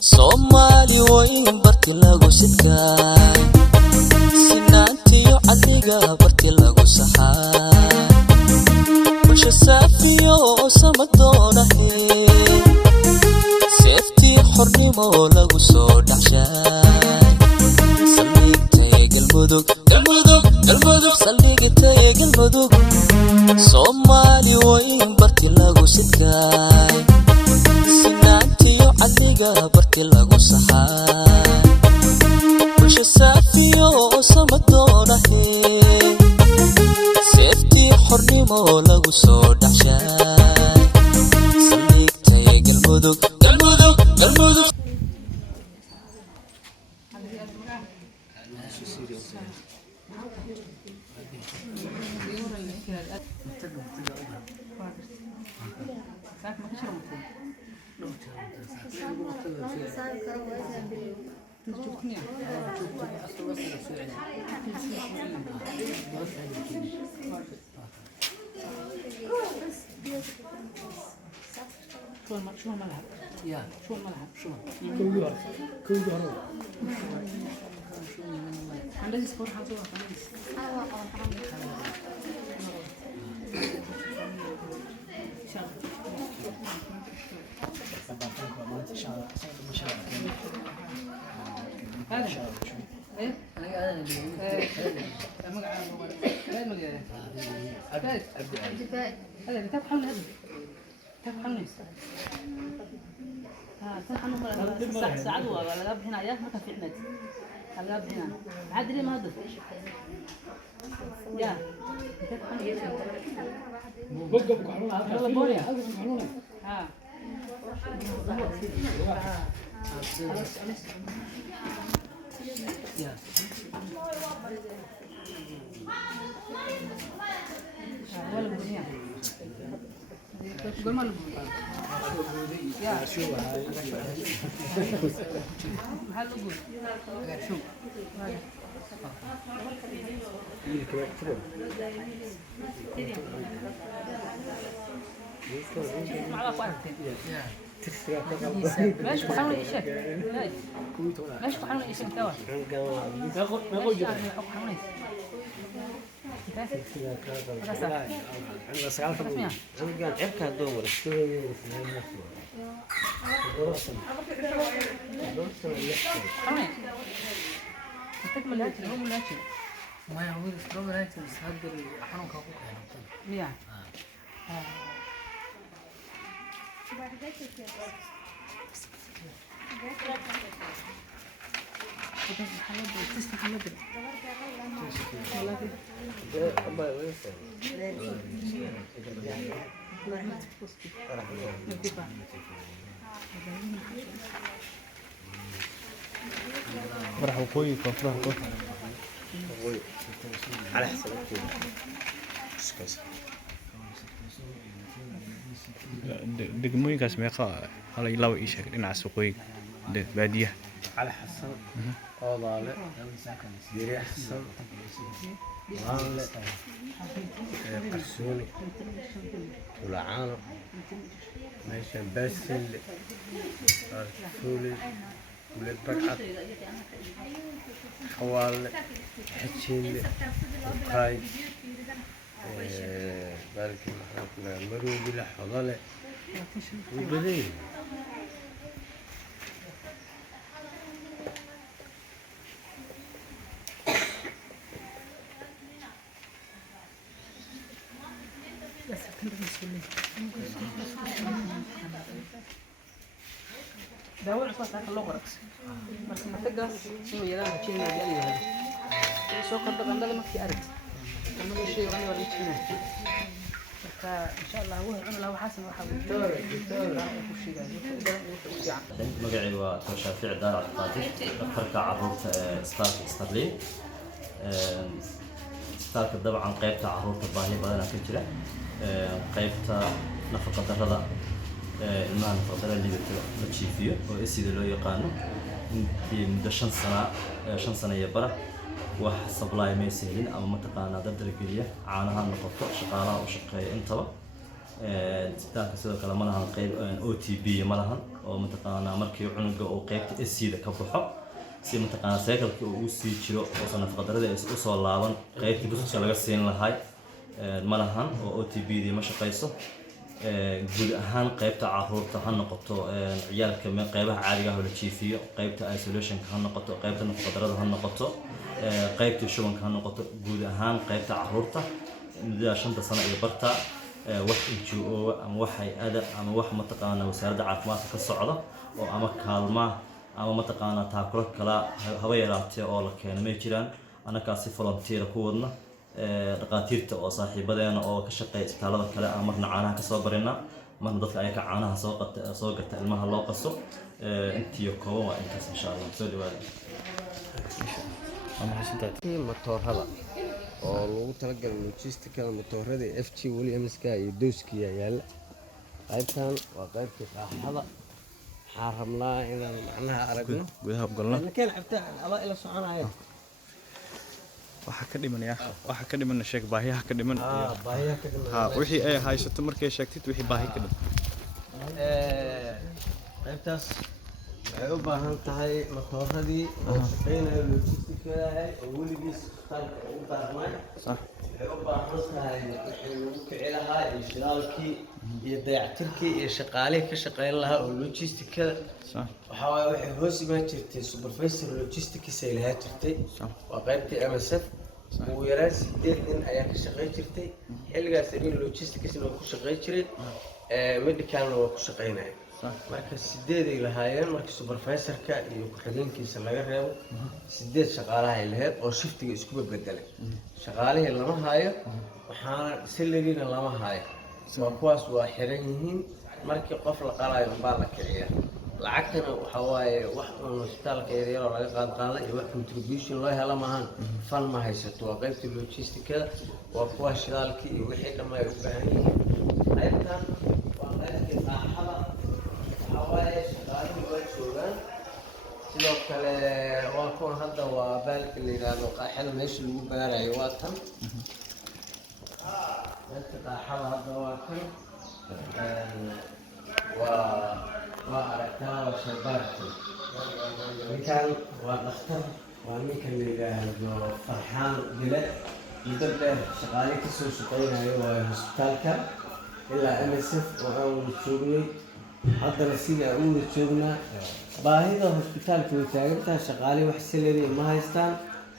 Somali way barti lagu sidkaa sinaantiyo caliga barti lagu saxaa washa saafiyo samadoona seefti xornimo lagu soo dhaxshaa saldhigtay galmudug saldhigtay galmudug Somali way barti lagu sidkaa عديقة برتي لغو صحاي وش السافيو سمدونا هي سيفتي حرنمو لغو سو دحشاي سليك تايق المدوك شو الملعب؟ يا شو الملعب؟ شو؟ كل جهر عندك سبور حاطه خلاص. هذا ايه انا هذا كتاب حمل هذا كتاب حمل ساعد ولا لاب هنا يا ما كان في عمد لاب هنا عاد لي ما هدف يا كتاب حمل وقف كحلونا يلا بوريا كحلونا ها يا ولا الدنيا قول ما يا شو هاي هل نقول شو مع اخواتي ماشي حاول يشك ماشي حاول يشك توا ما قول جدا أنا سألت أنا قال عبك هالدور تكمل هاتي هم الهاتي ما يعود استروم هاتي بس هقدر أحرم كابوك يعني يا راح قوي كفره على حسب degmooyinkaas meeqa halay laba ii sheeg dhinaca suuqooyinka baadiyaha على حسب قاضي ديري حسن غالي قرسوني ولعانو ماشي باسل رسولي ولد بقعد حوالي حجيلي وقاي بارك الله مرو بلا حضالي وبدين داول عصا ساك الله قرقس بس ما تقص شنو يلا تشينا ديالي هذا سو قد قند لما في ارد كما شيء غني ولا تشينا ان شاء الله هو عمل له حسن وحاول مقعي وشافع دار اعتقادي فرقة عروض ستارلين ستارك طبعا قيبتها عروض الباهية بدنا كجرة قيبتها نفقة الرضا المال نفقة اللي بتشيفيه وإسيد اللي يقانو في مدة 5 سنة يبرة وحسب لاي ميسيلين أما متقانا ضد الجرية عانها النقطة شقالة وشقية انتبه تبدأ كسر كلامنا عن قيب OTB ملهن oo mataqaanaa markii cunuga uu qaybta SC-da ka baxo si mataqaanaa cycle-kii uu sii jiro oo nafaqadarrada ay u soo laaban qaybtii buska laga siin lahay ma lahan oo OTB-dii ma shaqayso guud ahaan qaybta caruurta ha noqoto ciyaalka qaybaha caadiga ah oo la jiifiyo qaybta isolationka ha noqoto qaybta nafaqadarrada ha noqoto qaybta shubanka ha noqoto guud ahaan qaybta caruurta muddada 5 sano iyo barta wax NGO ama wax hay'ada ama wax mataqaanaa wasaaradda caafimaadka ka socda oo ama kaalma ama mataqaanaa taakuro kala haba yaraatee oo la keenay ma jiraan anaka si volunteer ku wadna dhaqaatiirta oo saaxiibadeena oo ka shaqeeya isbitaalada kale ama marna caanaha ka soo barina marna dadka ay ka caanaha soo gata ilmaha loo qaso intii kooban waa intaas insha Allah soo dhawaada matoorada oo lagu talagalay logisticada matoorada FG Williamska iyo Dowskiya yaala qaybtan waa qaybta raaxada waxaan rabnaa inaan macnaha aragno gudaha galno keen cabtaan ala ila soconayo waxa ka dhimanaya waxa ka dhiman sheeg baahiyaha ka dhiman baahiyaha ka dhiman ha wixii ay haysato markay sheegtid wixii baahi ka dhiman qaybtaas waxay u baahan tahay matooradii oo shaqeynayo logisticada oo weligiis isbitaalka u baahnay صح waxay u baahan tahay wixii lagu kici lahaa iyo shidaalkii iyo dayactirkii iyo shaqaalihii ka shaqeyn lahaa oo logisticada صح waxaa waaye waxay hoos imaan jirtay supervisor logistics ay lahaa jirtay waa qaybtii MSF ugu yaraan 8 nin ayaa ka shaqeyn jirtay xilligaas in logistics oo ku shaqeyn jiray medicalna waa ku shaqeynayay marka 8 ay lahaayeen markii supervisorka iyo ku-xigeenkiisa laga reebo 8 shaqaalaha ay lahayd oo shiftiga isku bedelay shaqaalihii lama haayo waxaana salary-na lama haayo waa kuwaas waa xiran yihiin markii qof la qalayo baa la kiciya lacagtana waxa waaye wax uu hospitaalka yaryar oo laga qaado iyo wax contribution loo helo maahan fan ma haysato waa qaybta logisticada waa kuwa shidaalkii iyo wixii dhamay u baahan yihiin qaybtan waa qaybta raaxada waxa waaye shaqaalihii waa joogaan sidoo kale waa kuwan hadda waa baalka la yiraahdo qaaxada meesha lagu baarayo waa tan qaybta raaxada hadda waa kan waa aragtaa waa shaybaarka ninkan waa dhakhtar waa ninka la yidhaahdo Farxaan Dile muddo dheer shaqaale ka soo shaqeynayo waa hospitaalka ilaa MSF oo aan wada joognay haddana sida aan wada joognaa baahida hospitaalka way taagan tahay shaqaale wax salary ma haystaan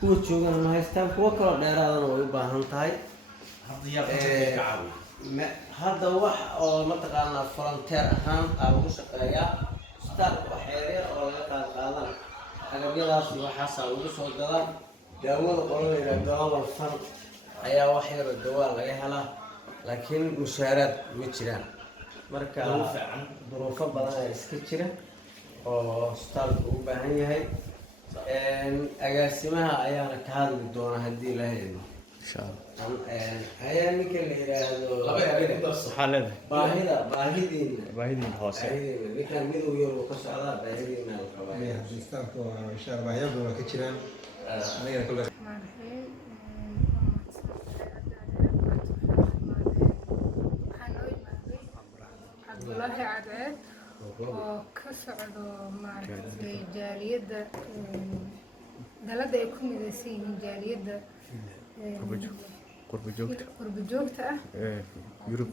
kuwa joogana ma haystaan kuwa kaloo dheeraadana way u baahan tahay hadda wax oo mataqaanaa volunteer ahaan lagu shaqeeyaa isbitaalka wax yaryar oo laga qaadana agabyadaas iyo waxaasaa lagu soo gadaa daawada qolada global fund ayaa wax yar oo dawaa laga helaa laakiin mushaaraad ma jiraan marka duruufo badan ayaa iska jira oo isbitaalku u baahan yahay agaasimaha ayaana ka hadli doona haddii ilaahay idmo ayaa ninka la yiraahdo baahidiina hoose ninkan midow yar uu ka socdaa baahidiina la qabaa isbitaalka waa insha Allah baahiyo badan ka jiraan aniga kale Abdullahi Cadeed oo ka socdo maaragtay jaaliyadda dalada ay ku midaysan yihiin jaaliyadda qurbo joogta ah Yurub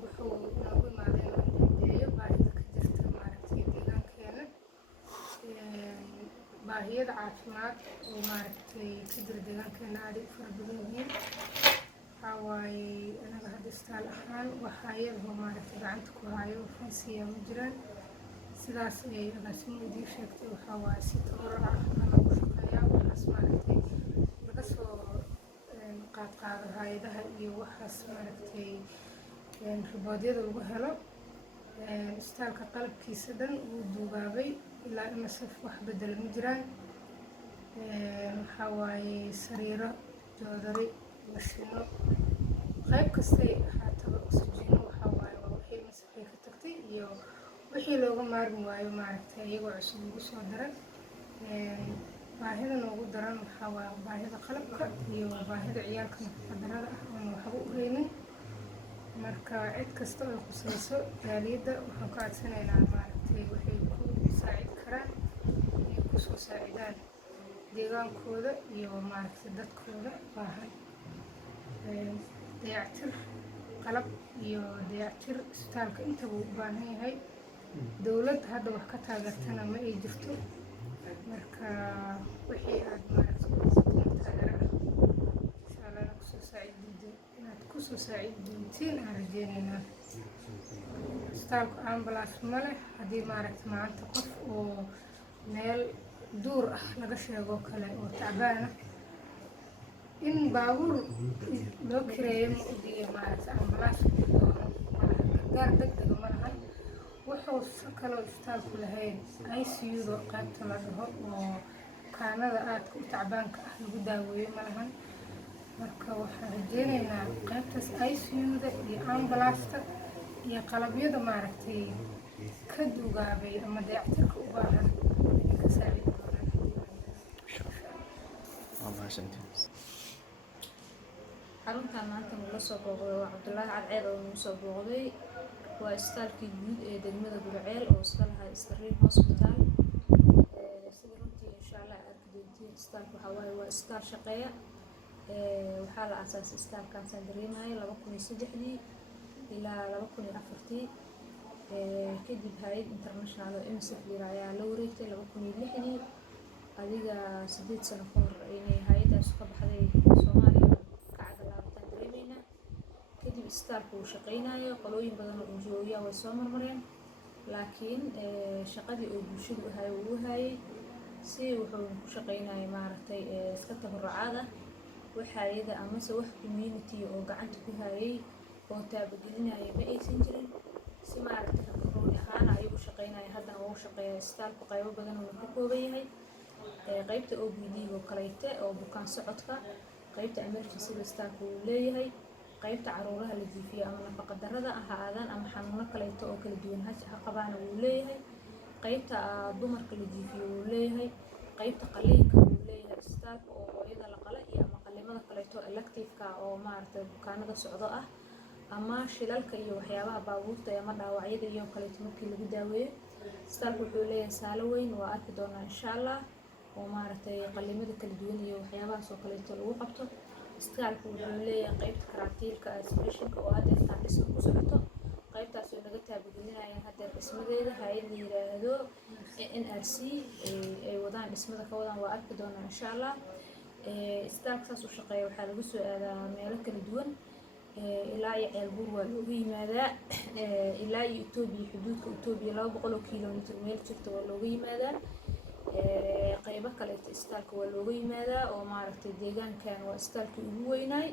wuxuu noogu imaaday inuu baahida ka jirta maaragtay deegaankeena baahiyada caafimaad oo maaragtay ka jira deegaankeena aad u fara badan yihiin waxaa waaye anaga hadda istaal ahaan waxaa iyadoo maaragtay gacanta ku hayo fansiya ma jiraan sidaas ay agaasimo idiin sheegtay waxaa waaye si tabarar ah lagu shaqeeyaa waxaas maaragtay laga soo qaado hay'adaha iyo waxaas maaragtay riboodyada lagu helo isbitaalka qalabkiisa dhan wuu duugaabay ilaa MSF wax bedel ma jiraan waxaa waaye sariiro joodari mashino qayb kastay ahaataba oxygen waxaa waaye waa wixii MSF ay ka tagtay iyo wixii looga maarmi waayo maaragtay iyagoo cusub ugu soo daran baahida noogu daran waxaa waaye baahida qalabka iyo baahida ciyaalka nafaqadarrada ah oona waxba u haynin marka cid kasta oo khusayso jaaliyadda waxaan ka codsanaynaa maaragtay waxay ku saacidi karaan inay kusoo saacidaan deegaankooda iyo maaragtay dadkooda baahan dayactir qalab iyo dayactir isbitaalka intaba u baahan yahay dowlad hadda wax ka taageertana ma ay jirto marka wixii aad maaragtay taageera insha allah inaad kusoo saacidi doontiin aan rajeynaynaa isbitaalku ambulance ma leh haddii maaragtay maanta qof oo meel duur ah laga sheego kale oo tacbaana in baabuur loo kireeyo ma ogiyo maaragtay ambulance gargaar degdega ma lahan wuxuu kaloo isbitaalku lahayn ICU-da qaybta la dhaho oo kaanada aadka u tacbaanka ah lagu daaweeyo ma lahan marka waxaan rajeynaynaa qaybtaas ICU-da iyo ambulance-ta iyo qalabyada maaragtay ka duugaabay ama dayactirka u baahan inay ka saacidi doonaan xaruntan maanta nagula soo booqday waa cabdullaahi cadceed oo nagu soo booqday waa isbitaalkii guud ee degmada Gurceel oo iska lahaa Starling Hospital sida runtii insha Allah arki doontiin isbitaalka waxa waaye waa isbitaal shaqeeya waxaa la aasaasay isbitaalkan san dareemayo 2003 ilaa 2004 kadib hay'ad international oo MSF ayaa la wareegtay 2006 adiga 8 sano ka hor inay hay'adaas ka baxday Soomaaliya ka cagalaabtan dareemayna kadib isbitaalku uu shaqeynayo qolooyin badan oo NGO-ya way soo marmareen laakiin shaqadii oo bulshadu uu hayay si wuxuu ku shaqeynayay maaragtay iska tabarucaad ah waxayada ama wax community oo gacanta ku hayay oo taabagelinaya ma aysan jirin si maaragtay rooni ahaan ayuu shaqeynayay haddana uu shaqeeyaa isbitaalku qaybo badan oo ka kooban yahay qaybta OPD oo kaleete oo bukaan socodka qaybta emergency isbitaalku uu leeyahay qaybta caruuraha la jiifiyo ama nafaqa darrada ha aadaan ama xanuuno kaleeto oo kala duwan ha qabaan uu leeyahay qaybta dumarka la jiifiyo uu leeyahay qaybta qaliinka uu leeyahay isbitaalka oo hooyada la qala iyo ama qalimada kaleeto elective-ka oo maaragtay bukaanada socdo ah ama shilalka iyo waxyaabaha baabuurta ama dhaawacyada iyo kaleeto markii lagu daaweeyo isbitaalku wuxuu leeyahay saalo weyn waa arki doonaa insha Allah oo maaragtay qalimada kala duwan iyo waxyaabahaas oo kaleeto lagu qabto isbitaalku wuxuu leeyahay qaybta karantiilka isolation-ka oo hadda intaan dhismo ku socoto qaybtaas oo naga taabagelinaya hadda dhismadeeda hay'ad la yiraahdo NRC ay wadaan dhismada ka wadaan waa arki doonaa insha Allah isbitaalka saas u shaqeeya waxaa lagu soo aadaa meelo kala duwan ilaa iyo Ceelbuur waa looga yimaadaa ilaa iyo Itoobiya xuduudka Itoobiya 200 kiiloomitir meel jirta waa looga yimaadaa qaybo kaleeto isbitaalka waa looga yimaadaa oo maaragtay deegaankan waa isbitaalkii ugu weynaay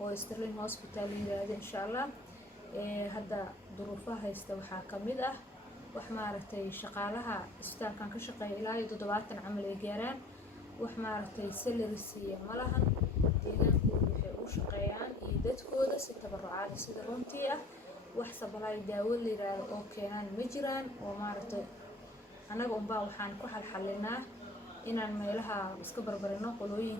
oo Starling Hospital yiraahdo insha Allah hadda duruufaha haysta waxaa ka mid ah wax maaragtay shaqaalaha isbitaalkan ka shaqeeya ilaa iyo 70 camal ay gaaraan wax maaragtay salary siiya ma lahan deegaankooda waxay u shaqeeyaan iyo dadkooda si tabarucaad sida runtii ah wax sabalay daawo la yiraahdo oo keenaan ma jiraan oo maaragtay anaga waxaan ku xalxalinaa inaan meelaha iska barbarino qolooyin